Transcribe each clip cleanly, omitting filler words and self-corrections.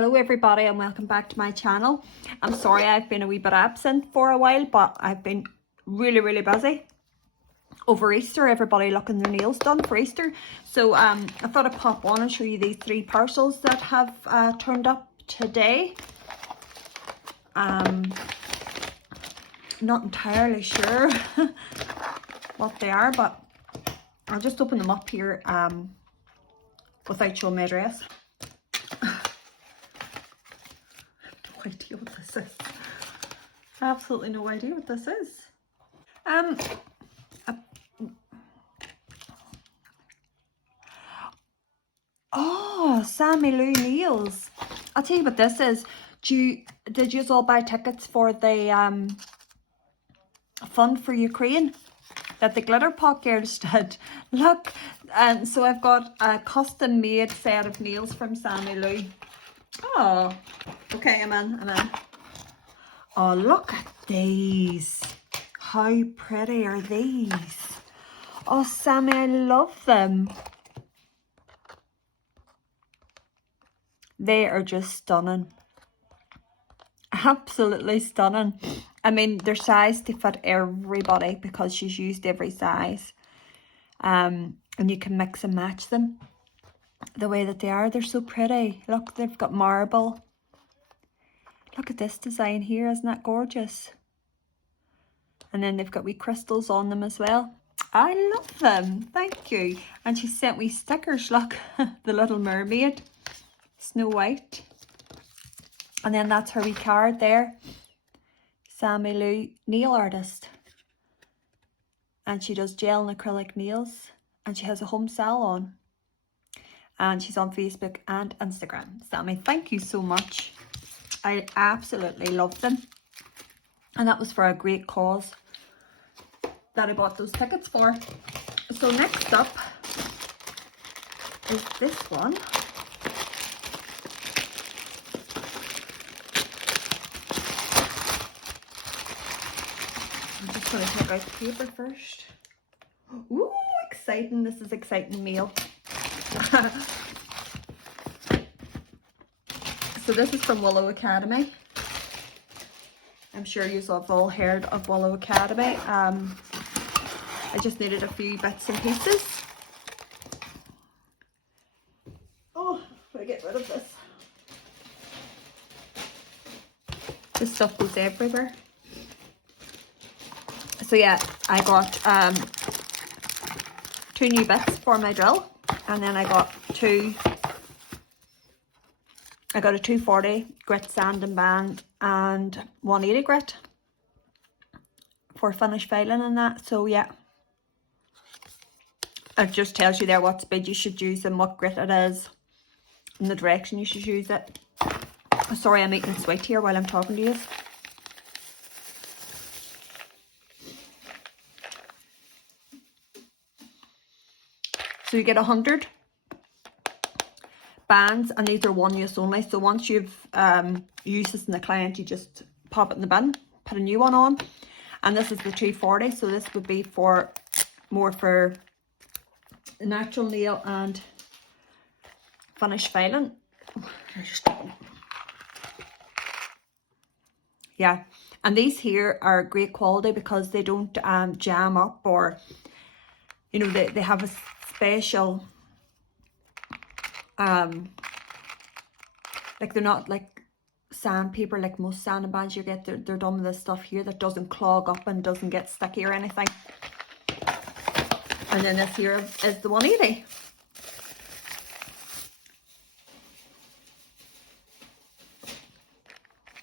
Hello everybody and welcome back to my channel. I'm sorry I've been a wee bit absent for a while, but I've been really busy over Easter. Everybody looking their nails done for Easter. So I thought I'd pop on and show you these 3 parcels that have turned up today. Not entirely sure what they are, but I'll just open them up here without showing my address. No idea what this is. Absolutely no idea what this is. Oh, Sammy Lou nails. I'll tell you what this is. Did you all buy tickets for the fund for Ukraine that the Glitter Pot girls did? Look, so I've got a custom made set of nails from Sammy Lou. Oh, okay, I'm in. Oh, look at these. How pretty are these? Oh, Sammy, I love them. They are just stunning. Absolutely stunning. I mean, they're sized to fit everybody because she's used every size. And you can mix and match them the way that they are. They're so pretty. Look, they've got marble. Look at this design here. Isn't that gorgeous? And then they've got wee crystals on them as well. I love them. Thank you. And she sent me stickers. Look, the Little Mermaid. Snow White. And then that's her wee card there. Sammy Lou, nail artist. And she does gel and acrylic nails. And she has a home salon. And she's on Facebook and Instagram. Sammy, thank you so much. I absolutely love them. And that was for a great cause that I bought those tickets for. So next up is this one. I'm just going to take out the paper first. Ooh, exciting. This is exciting mail. So this is from Willow Academy. I'm sure you have all heard of Willow Academy. I just needed a few bits and pieces. Oh, gotta get rid of this. This stuff goes everywhere. So yeah, I got 2 new bits for my drill, and then I got a 240 grit sanding band and 180 grit for finish filing and that. So yeah, it just tells you there what speed you should use and what grit it is and the direction you should use it. Sorry, I'm eating sweet here while I'm talking to you. So you get 100 bands, and these are 1 use only. So once you've used this in the client, you just pop it in the bin, put a new one on. And this is the 240, so this would be for more for the natural nail and finish filing. Yeah, and these here are great quality because they don't jam up, or you know, they have a special like they're not like sandpaper like most sanding bands you get. They're done with this stuff here that doesn't clog up and doesn't get sticky or anything. And then this here is the 180.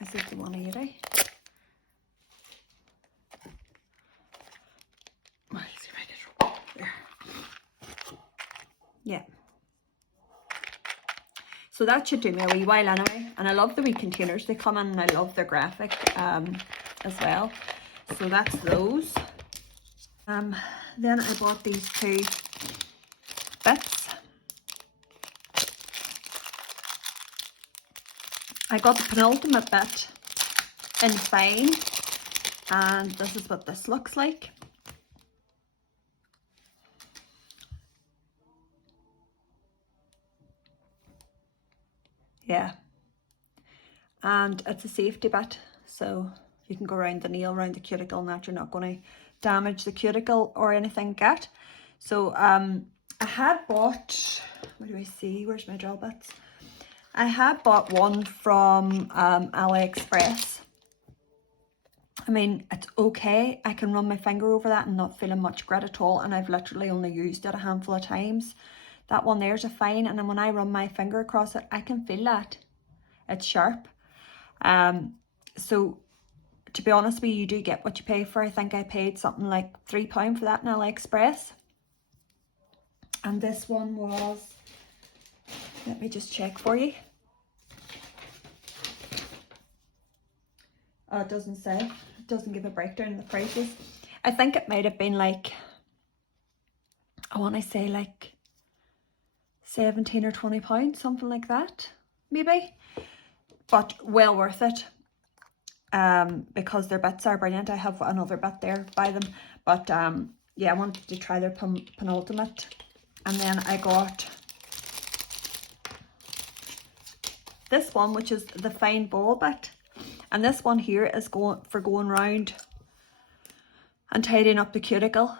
This is the 180. Yeah. So that should do me a wee while anyway. And I love the wee containers they come in, and I love their graphic as well. So that's those. Then I bought these 2 bits. I got the penultimate bit in fine, and this is what this looks like. Yeah, and it's a safety bit, so you can go around the nail, around the cuticle, and that you're not going to damage the cuticle or anything get. So I had bought, where do I see, where's my drill bits? I had bought one from AliExpress. I mean, it's okay. I can run my finger over that and not feeling much grit at all, and I've literally only used it a handful of times. That one there's a fine, and then when I run my finger across it, I can feel that. It's sharp. So to be honest with you, you do get what you pay for. I think I paid something like £3 for that in AliExpress. And this one was, let me just check for you. Oh, it doesn't say. It doesn't give a breakdown of the prices. I think it might have been like, I want to say like 17 or 20 pounds, something like that, maybe. But well worth it, because their bits are brilliant. I have another bit there by them, but yeah, I wanted to try their penultimate. And then I got this one, which is the fine ball bit, and this one here is going round and tidying up the cuticle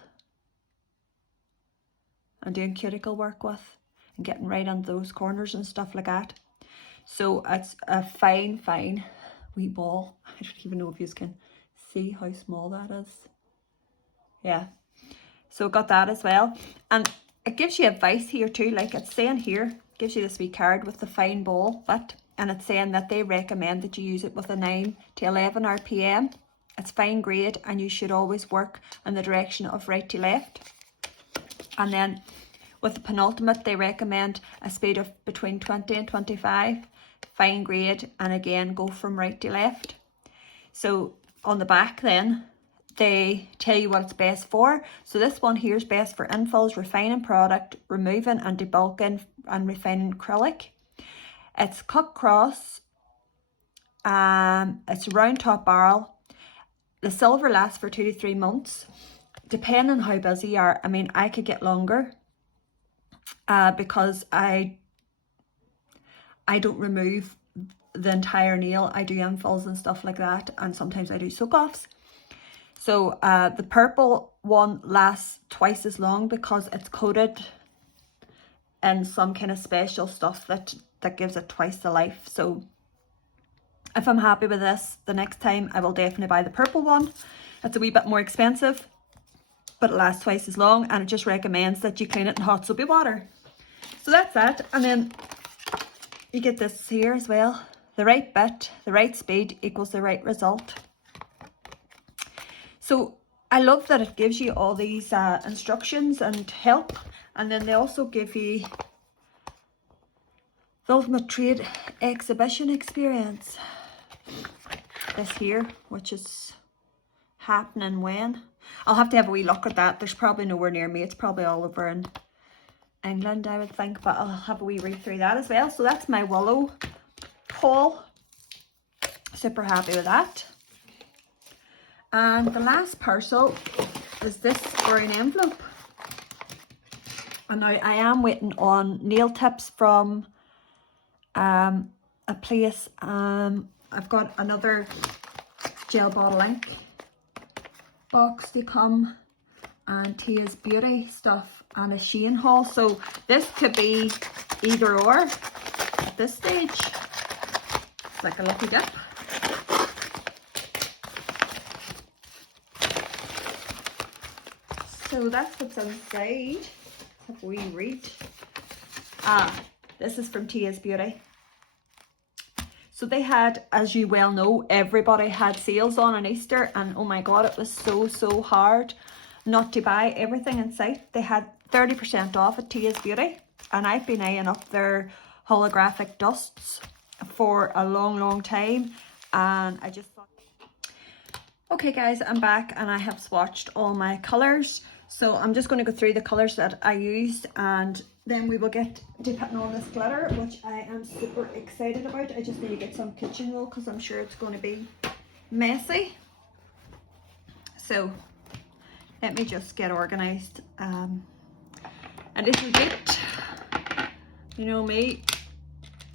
and doing cuticle work with and getting right on those corners and stuff like that. So it's a fine wee ball. I don't even know if you can see how small that is. Yeah, so got that as well. And it gives you advice here too, like it's saying here, gives you this wee card with the fine ball bit, and it's saying that they recommend that you use it with a 9 to 11 RPM. It's fine grade, and you should always work in the direction of right to left. And then with the penultimate, they recommend a speed of between 20 and 25, fine grade, and again go from right to left. So on the back then, they tell you what it's best for. So this one here is best for infills, refining product, removing and debulking and refining acrylic. It's cut cross, it's round top barrel. The silver lasts for 2 to 3 months, depending on how busy you are. I mean, I could get longer because I don't remove the entire nail. I do infills and stuff like that, and sometimes I do soak offs. So the purple one lasts twice as long because it's coated in some kind of special stuff that gives it twice the life. So if I'm happy with this, the next time I will definitely buy the purple one. It's a wee bit more expensive, but it lasts twice as long, and it just recommends that you clean it in hot soapy water. So that's that. And then you get this here as well. The right bit, the right speed equals the right result. So I love that it gives you all these instructions and help, and then they also give you the ultimate trade exhibition experience. This here, which is happening when? I'll have to have a wee look at that. There's probably nowhere near me. It's probably all over in England, I would think, but I'll have a wee read through that as well. So that's my Willow haul. Super happy with that. And the last parcel is this brown envelope. And now I am waiting on nail tips from a place. I've got another gel bottle ink box to come, and Tia's Beauty stuff, and a Shane haul. So this could be either or at this stage. It's like a lucky dip. So that's what's inside. Have we read? This is from Tia's Beauty. So they had, as you well know, everybody had sales on Easter, and oh my god, it was so hard not to buy everything in sight. They had 30% off at Tia's Beauty, and I've been eyeing up their holographic dusts for a long time, and I just thought, okay guys, I'm back and I have swatched all my colours. So I'm just going to go through the colours that I used, and then we will get to putting on this glitter, which I am super excited about. I just need to get some kitchen roll because I'm sure it's going to be messy. So let me just get organised. And if you get, you know me,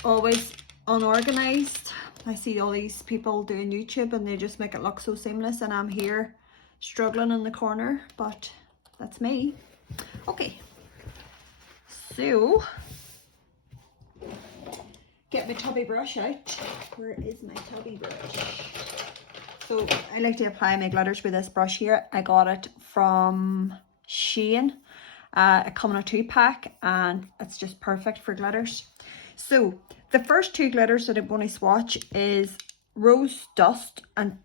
always unorganised, I see all these people doing YouTube and they just make it look so seamless, and I'm here struggling in the corner, but that's me. Okay, so get my tubby brush out. Where is my tubby brush? So I like to apply my glitters with this brush here. I got it from Shein. It comes in a 2-pack and it's just perfect for glitters. So the first 2 glitters that I'm going to swatch is rose dust and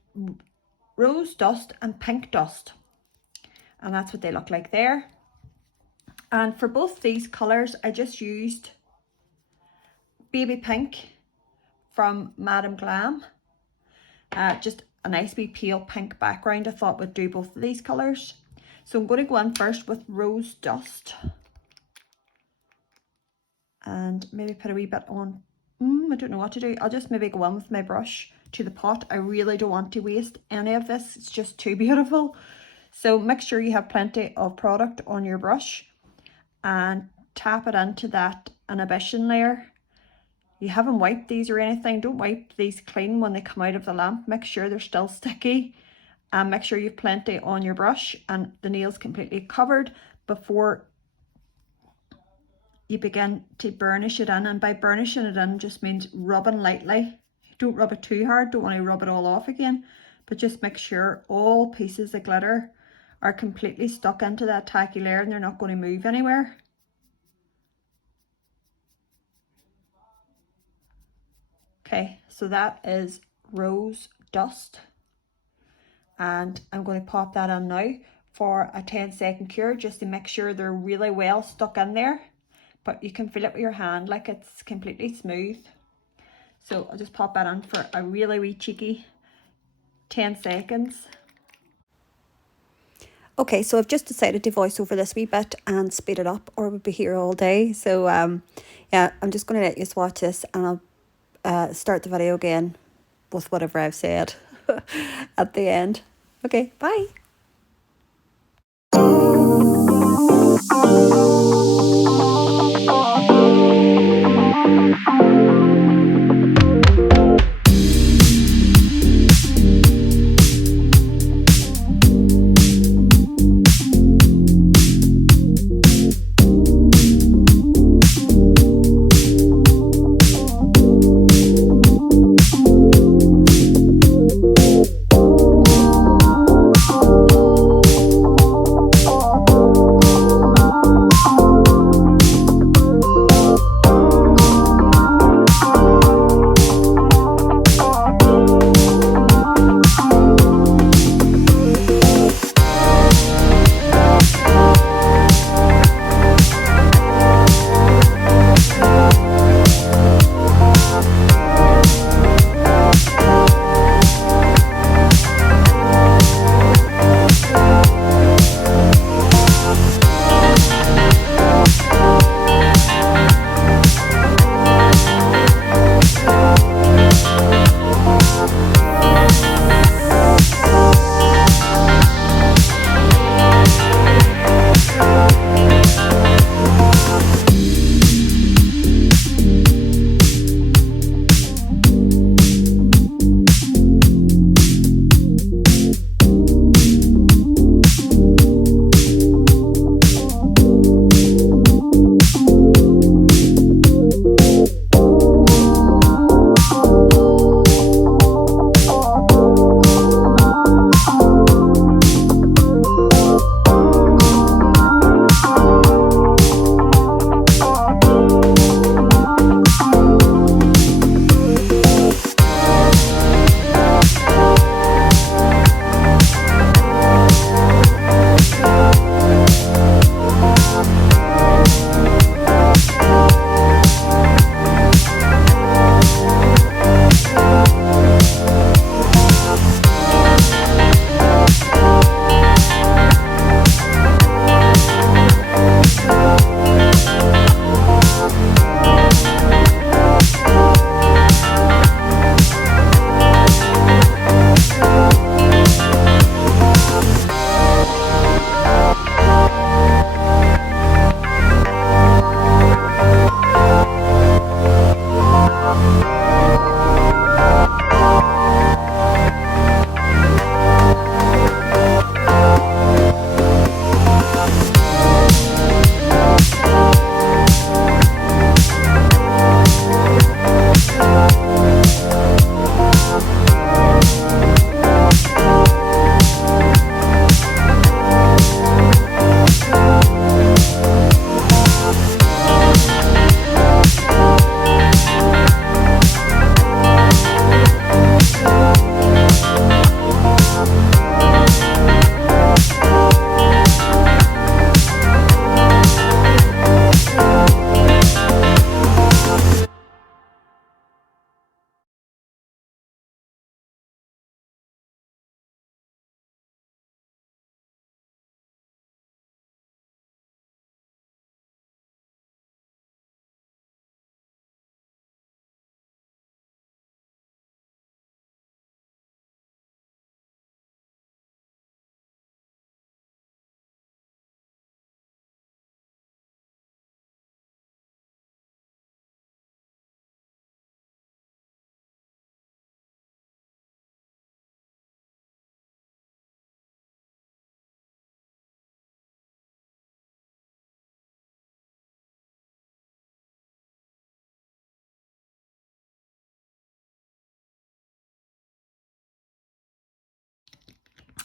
pink dust, and that's what they look like there. And for both these colors I just used baby pink from Madame Glam, just a nice wee pale pink background. I thought would do both of these colors. So I'm going to go in first with rose dust and maybe put a wee bit on. I don't know what to do. I'll just maybe go in with my brush to the pot. I really don't want to waste any of this. It's just too beautiful. So make sure you have plenty of product on your brush and tap it into that inhibition layer. You haven't wiped these or anything. Don't wipe these clean when they come out of the lamp. Make sure they're still sticky, and make sure you've plenty on your brush and the nails completely covered before you begin to burnish it in. And by burnishing it in just means rubbing lightly. Don't rub it too hard, don't want to rub it all off again, but just make sure all pieces of glitter are completely stuck into that tacky layer and they're not going to move anywhere. Okay, so that is rose dust, and I'm going to pop that on now for a 10-second cure just to make sure they're really well stuck in there, but you can feel it with your hand like it's completely smooth. So I'll just pop that on for a really wee cheeky 10 seconds. Okay, so I've just decided to voice over this wee bit and speed it up or we'll be here all day. So yeah, I'm just going to let you swatch this and I'll start the video again with whatever I've said at the end. Okay, bye.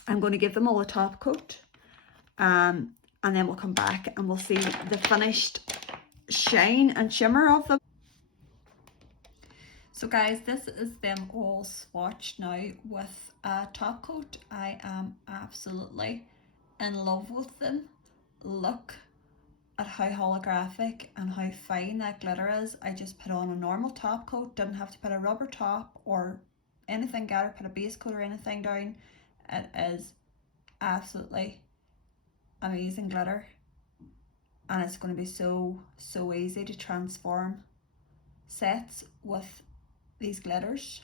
I'm going to give them all a top coat, and then we'll come back and we'll see the finished shine and shimmer of them. So guys, this is them all swatched now with a top coat. I am absolutely in love with them. Look at how holographic and how fine that glitter is. I just put on a normal top coat, didn't have to put a rubber top or anything down, or put a base coat or anything down. It is absolutely amazing glitter, and it's going to be so easy to transform sets with these glitters.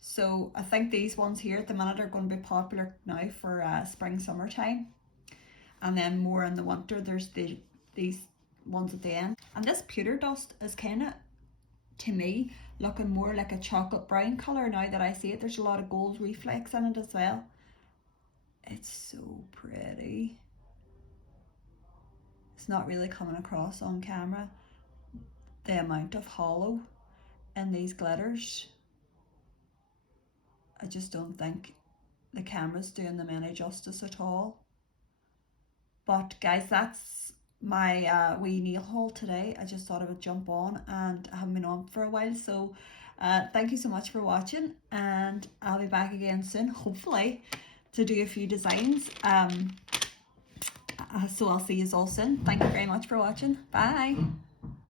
So I think these ones here at the minute are going to be popular now for spring summertime, and then more in the winter there's these ones at the end. And this pewter dust is kind of, to me, looking more like a chocolate brown colour now that I see it. There's a lot of gold reflex in it as well. It's so pretty. It's not really coming across on camera the amount of hollow in these glitters. I just don't think the camera's doing them any justice at all. But guys, that's my wee nail haul today. I just thought I would jump on, and I haven't been on for a while, so thank you so much for watching, and I'll be back again soon, hopefully, to do a few designs. So I'll see you all soon. Thank you very much for watching. Bye.